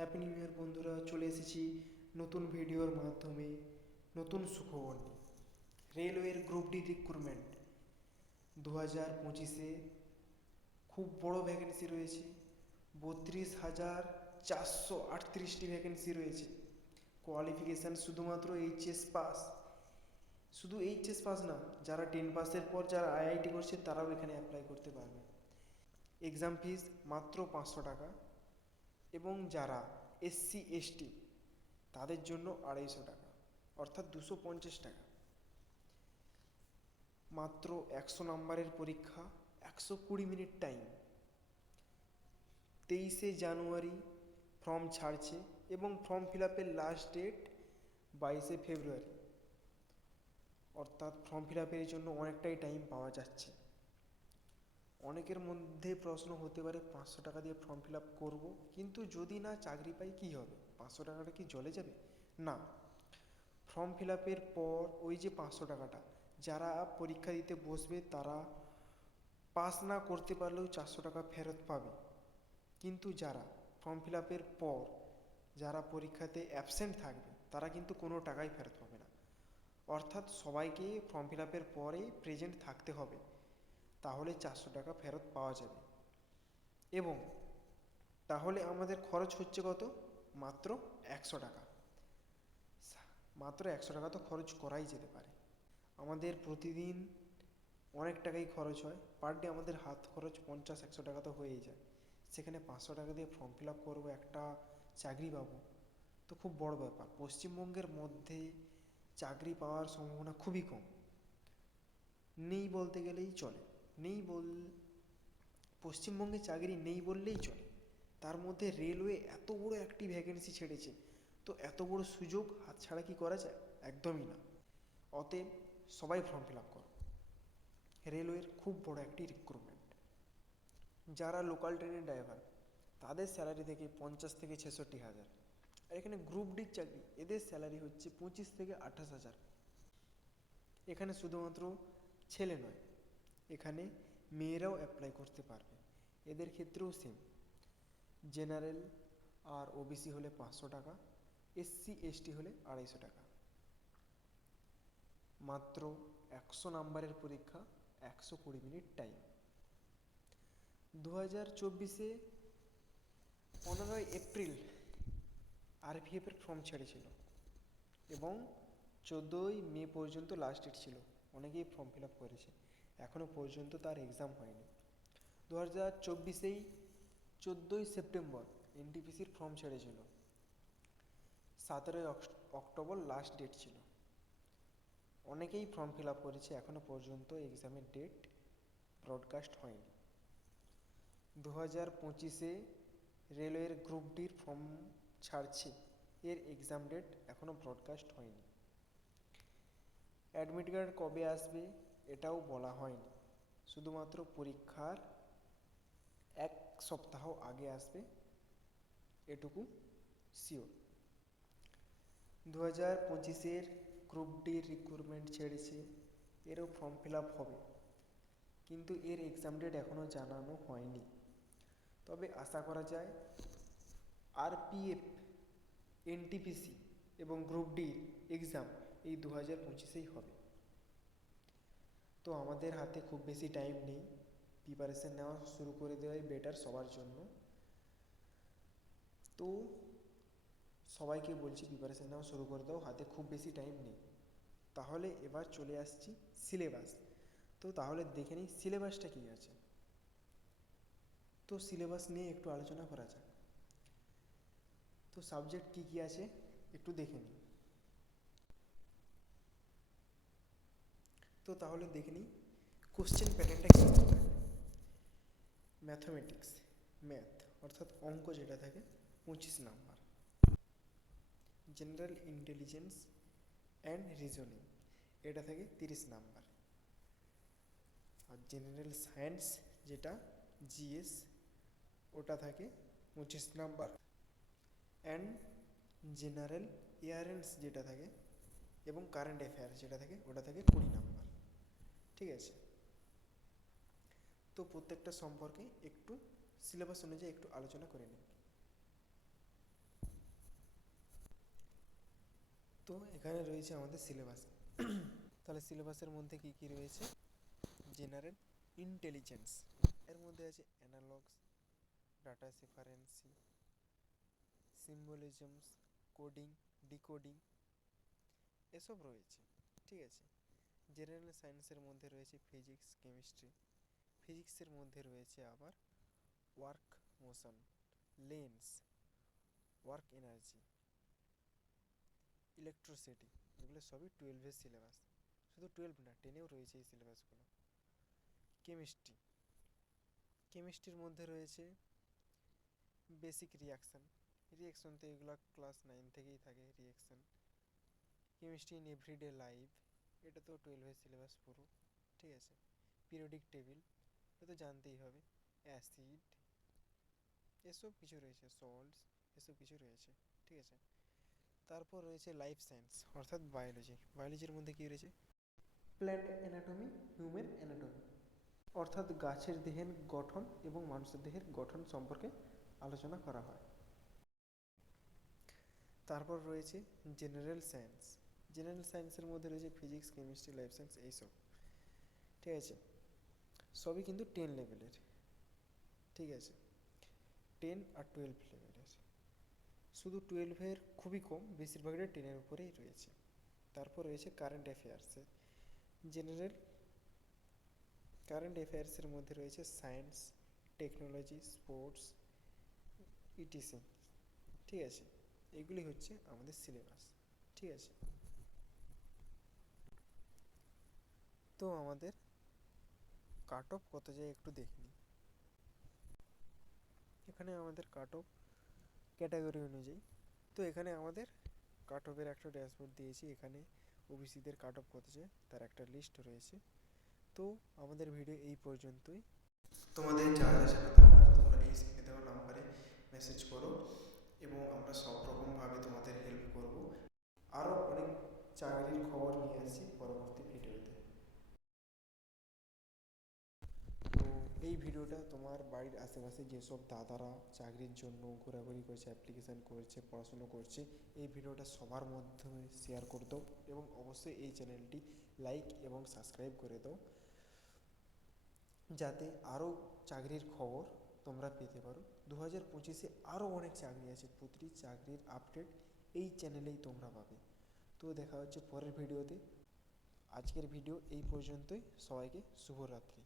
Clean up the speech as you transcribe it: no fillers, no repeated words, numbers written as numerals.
Happy new year বন্ধুরা, চলে এসেছি নতুন ভিডিওর মাধ্যমে নতুন সুখবর নিয়ে। রেলওয়ের গ্রুপ ডি রিক্রুটমেন্ট 2025-এ খুব বড় ভ্যাকেন্সি রয়েছে। 32,438টি ভ্যাকেন্সি রয়েছে। কোয়ালিফিকেশান শুধুমাত্র এইচএস পাস। শুধু এইচএস পাস না, যারা 10 পাসের পর যারা আইআইটি করছে তারাও এখানে অ্যাপ্লাই করতে পারবে। এক্সাম ফিস মাত্র 500 টাকা, এবং যারা এসসি এসটি তাদের জন্য 250 টাকা, অর্থাৎ 250 টাকা। মাত্র 100 নম্বরের পরীক্ষা, 120 মিনিট টাইম। 23শে জানুয়ারি ফর্ম ছাড়ছে এবং ফর্ম ফিল আপের লাস্ট ডেট 22শে ফেব্রুয়ারি, অর্থাৎ ফর্ম ফিল আপের জন্য অনেকটাই টাইম পাওয়া যাচ্ছে। অনেকের মধ্যে প্রশ্ন হতে পারে 500 টাকা দিয়ে ফর্ম ফিল আপ করবো, কিন্তু যদি না চাকরি পাই কী হবে? 500 টাকাটা কি জলে যাবে? না, ফর্ম ফিল আপের পর ওই যে 500 টাকাটা যারা পরীক্ষা দিতে বসবে তারা পাস না করতে পারলেও 400 টাকা ফেরত পাবে। কিন্তু যারা ফর্ম ফিল আপের পর যারা পরীক্ষাতে অ্যাবসেন্ট থাকবে তারা কিন্তু কোনো টাকাই ফেরত পাবে না। অর্থাৎ সবাইকে ফর্ম ফিল আপের পরেই প্রেজেন্ট থাকতে হবে, তাহলে 400 টাকা ফেরত পাওয়া যাবে। এবং তাহলে আমাদের খরচ হচ্ছে কত? মাত্র 100 টাকা। মাত্র 100 টাকা তো খরচ করাই যেতে পারে। আমাদের প্রতিদিন অনেক টাকাই খরচ হয়, পার ডে আমাদের হাত খরচ 50-100 টাকা তো হয়েই যায়। সেখানে 500 টাকা দিয়ে ফর্ম ফিল আপ করবো, একটা চাকরি পাবো, তো খুব বড় ব্যাপার। পশ্চিমবঙ্গের মধ্যে চাকরি পাওয়ার সম্ভাবনা খুবই কম, নেই বলতে গেলেই চলে। পশ্চিমবঙ্গে চাকরি নেই বললেই চলে। তার মধ্যে রেলওয়ে এত বড় একটি ভ্যাকেন্সি ছেড়েছে, তো এত বড় সুযোগ হাতছাড়া কি করা যায়? একদমই না। অতএব সবাই ফর্ম ফিল আপ করো। রেলওয়ের খুব বড় একটি রিক্রুটমেন্ট। যারা লোকাল ট্রেনের ড্রাইভার তাদের স্যালারি থেকে 50 থেকে 66 হাজার। আর এখানে গ্রুপ ডির চাকরি, এদের স্যালারি হচ্ছে 25 থেকে 28 হাজার। এখানে শুধুমাত্র ছেলে নয়, এখানে মেয়েরাও অ্যাপ্লাই করতে পারবে। এদের ক্ষেত্রেও সেম, জেনারেল আর ওবিসি হলে 500 টাকা, এসসি এসটি হলে 250 টাকা। মাত্র 100 নাম্বারের পরীক্ষা, 120 মিনিট টাইম। 2024-এ 15ই এপ্রিল আরপিএফের ফর্ম ছেড়েছিল এবং 14ই মে পর্যন্ত লাস্ট ডেট ছিল। অনেকেই ফর্ম ফিল আপ করেছে, এখনও পর্যন্ত তার এক্সাম হয়নি। 2024-এই 14ই সেপ্টেম্বর এনটিপিসির ফর্ম ছেড়েছিল। 17ই অক্টোবর লাস্ট ডেট ছিল। অনেকেই ফর্ম ফিল আপ করেছে, এখনও পর্যন্ত এক্সামের ডেট ব্রডকাস্ট হয়নি। 2025-এ রেলওয়ের গ্রুপ ডির ফর্ম ছাড়ছে, এর এক্সাম ডেট এখনও ব্রডকাস্ট হয়নি। অ্যাডমিট কার্ড কবে আসবে এটাও বলা হয়নি, শুধুমাত্র পরীক্ষার 1 সপ্তাহ আগে আসবে, এটুকু শিওর। 2025-এর গ্রুপ ডির রিক্রুটমেন্ট ছেড়েছে, এরও ফর্ম ফিল আপ হবে, কিন্তু এর এক্সাম ডেট এখনও জানানো হয়নি। তবে আশা করা যায় আরপিএফ, এনটিপিসি এবং গ্রুপ ডির এক্সাম এই 2025-এই হবে। তো আমাদের হাতে খুব বেশি টাইম নেই, প্রিপারেশান নেওয়া শুরু করে দেওয়াই বেটার সবার জন্য। তো সবাইকে বলছি প্রিপারেশান নেওয়া শুরু করে দাও, হাতে খুব বেশি টাইম নেই। তাহলে এবার চলে আসছি সিলেবাস। তো তাহলে দেখে নিই সিলেবাসটা কী আছে। তো সিলেবাস নিয়ে একটু আলোচনা করা যাক। তো সাবজেক্ট কী কী আছে একটু দেখে নিই। তো তাহলে দেখে নিই কোশ্চেন প্যাটার্নটা কী হবে। ম্যাথমেটিক্স, ম্যাথ অর্থাৎ অঙ্ক যেটা থাকে 25 number. General intelligence and reasoning, এটা থাকে 30 নাম্বার। আর জেনারেল সায়েন্স যেটা জিএস, ওটা থাকে 25 নাম্বার। অ্যান্ড জেনারেল অ্যাওয়ারনেস যেটা থাকে এবং কারেন্ট অ্যাফেয়ার্স যেটা থাকে ওটা থাকে 20 নাম্বার। ঠিক আছে, তো প্রত্যেকটা সম্পর্কে একটু সিলেবাস অনুযায়ী একটু আলোচনা করে নিই। তো এখানে রয়েছে আমাদের সিলেবাস। তাহলে সিলেবাসের মধ্যে কি কি রয়েছে? জেনারেল ইন্টেলিজেন্স, এর মধ্যে আছে অ্যানালগস, ডাটা সিফারেন্সি, সিম্বলিজমস, কোডিং, ডিকোডিং, এসব রয়েছে। ঠিক আছে। জেনারেল সায়েন্সের মধ্যে রয়েছে ফিজিক্স, কেমিস্ট্রি। ফিজিক্সের মধ্যে রয়েছে আবার work motion, lens, work energy, electricity, এগুলো সবই 12-এর সিলেবাস। শুধু 12 না, 10-এও রয়েছে এই সিলেবাসগুলো। কেমিস্ট্রি, কেমিস্ট্রির মধ্যে রয়েছে বেসিক রিয়াকশান। রিয়াকশান তো এগুলো ক্লাস 9 থেকেই থাকে। Reaction, chemistry in everyday life, এটা তো 12-এর সিলেবাস পুরো। ঠিক আছে। পিরিয়ডিক টেবিল, এটা তো জানতেই হবে। অ্যাসিড, এসব কিছু রয়েছে। সল্টস, এসব কিছু রয়েছে। ঠিক আছে। তারপর রয়েছে লাইফ সায়েন্স অর্থাৎ বায়োলজি। বায়োলজির মধ্যে কী রয়েছে? প্ল্যান্ট অ্যানাটমি, হিউম্যান অ্যানাটমি, অর্থাৎ গাছের দেহের গঠন এবং মানুষের দেহের গঠন সম্পর্কে আলোচনা করা হয়। তারপর রয়েছে জেনারেল সায়েন্স। জেনারেল সায়েন্সের মধ্যে রয়েছে ফিজিক্স, কেমিস্ট্রি, লাইফ সায়েন্স, এইসব। ঠিক আছে। সবই কিন্তু 10 লেভেলের। ঠিক আছে। 10 আর 12 লেভেলের। শুধু 12-এর খুবই কম, বেশিরভাগটা 10-এর উপরেই রয়েছে। তারপর রয়েছে কারেন্ট অ্যাফেয়ার্সের। জেনারেল কারেন্ট অ্যাফেয়ার্সের মধ্যে রয়েছে সায়েন্স, টেকনোলজি, স্পোর্টস, ইটিসি। ঠিক আছে। এগুলি হচ্ছে আমাদের সিলেবাস। ঠিক আছে। তো আমাদের কাট অফ কত যায় একটু দেখে নিই। এখানে আমাদের কাট অফ ক্যাটাগরি অনুযায়ী। তো এখানে আমাদের কাট অফের একটা ড্যাশবোর্ড দিয়েছি। এখানে ওবিসিদের কাট অফ কত যায় তার একটা লিস্ট রয়েছে। তো আমাদের ভিডিও এই পর্যন্তই। তোমাদের যা যা জানা দরকার তোমরা এই স্ক্রিনে দেওয়া নাম্বারে মেসেজ করো এবং আমরা সব রকমভাবে তোমাদের হেল্প করব। আরও অনেক চাকরির খবর নিয়ে আসছি পরবর্তী ভিডিওতে। তো এই ভিডিওটা তোমার বাড়ির আশেপাশে যেসব দাদারা চাকরির জন্য ঘোরাঘুরি করছে, অ্যাপ্লিকেশান করছে, পড়াশুনো করছে, এই ভিডিওটা সবার মাধ্যমে শেয়ার করে দাও এবং অবশ্যই এই চ্যানেলটি লাইক এবং সাবস্ক্রাইব করে দাও, যাতে আরও চাকরির খবর তোমরা পেতে পারো। 2025-এ আরও অনেক চাকরি আছে, প্রতিটি চাকরির আপডেট এই চ্যানেলেই তোমরা পাবে। তো দেখা হচ্ছে পরের ভিডিওতে। আজকের ভিডিও এই পর্যন্তই। সবাইকে শুভরাত্রি।